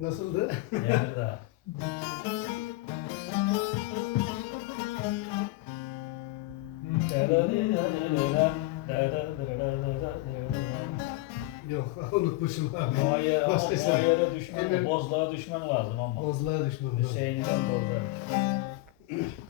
Nasıldı? Daha. Yok unutmuşum abi. Muayyer, ama Başka şey. muayyere düşmen, bozluğa düşmen lazım ama. Bozluğa düşmem lazım. Hüseyin'den bozluğa.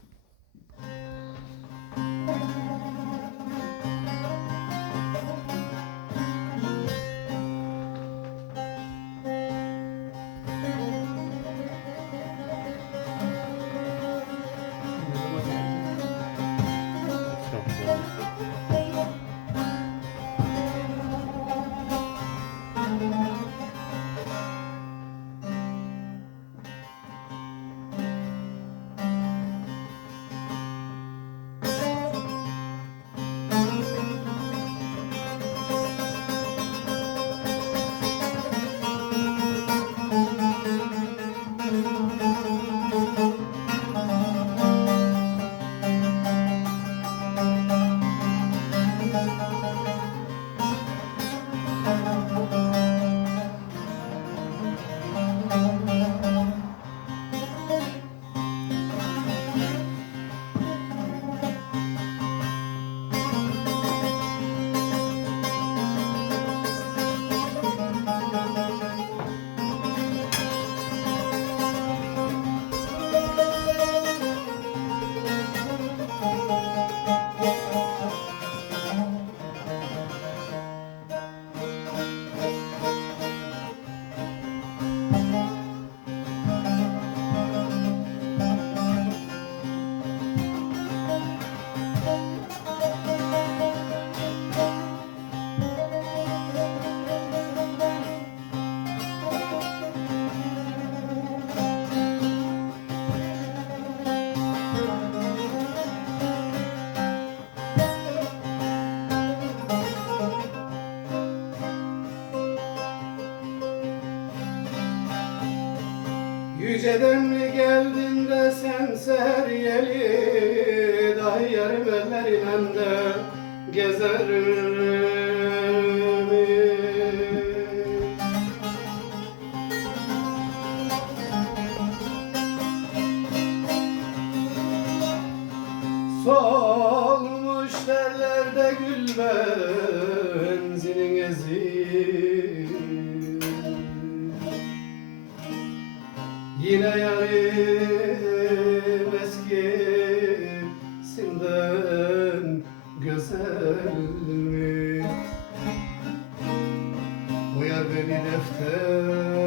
Yüceden mi geldin de sen seriyeli Dahi yarım ellerinden de gezer mi? Solmuş derlerde gül Yine yarim eskisinden güzel mi? Uyar beni defter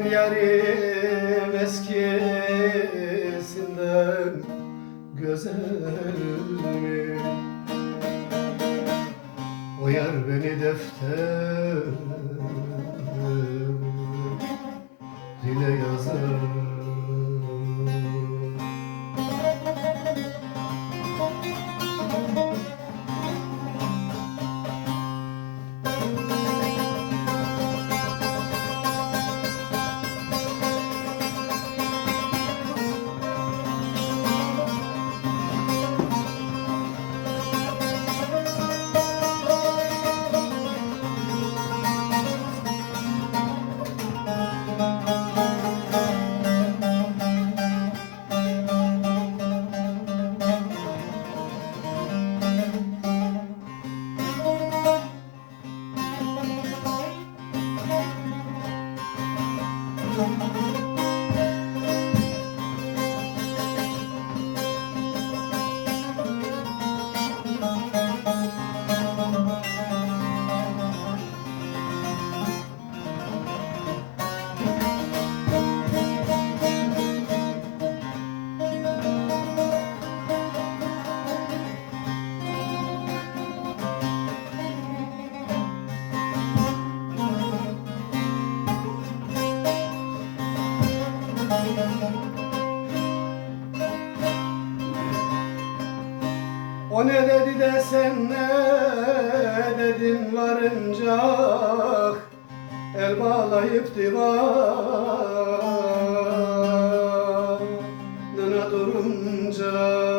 Bugün yarim eskisinden güzel mi? Oyar beni defter Dile yazar Ne dedi de sen ne dedin varınca? El bağlayıp divanına durunca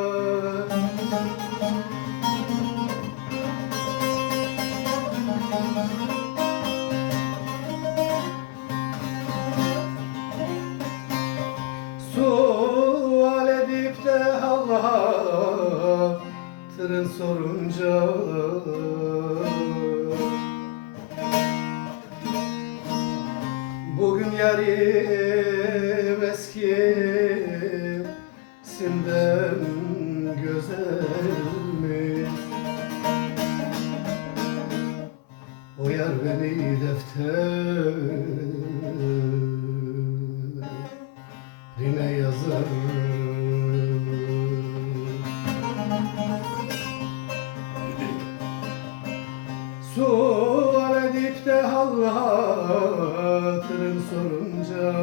De hal hatırın sorunca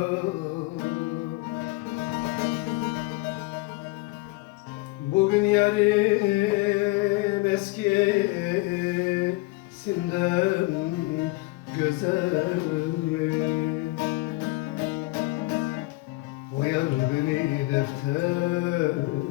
Bugün yarim eskisinden güzel? O yar beni defterine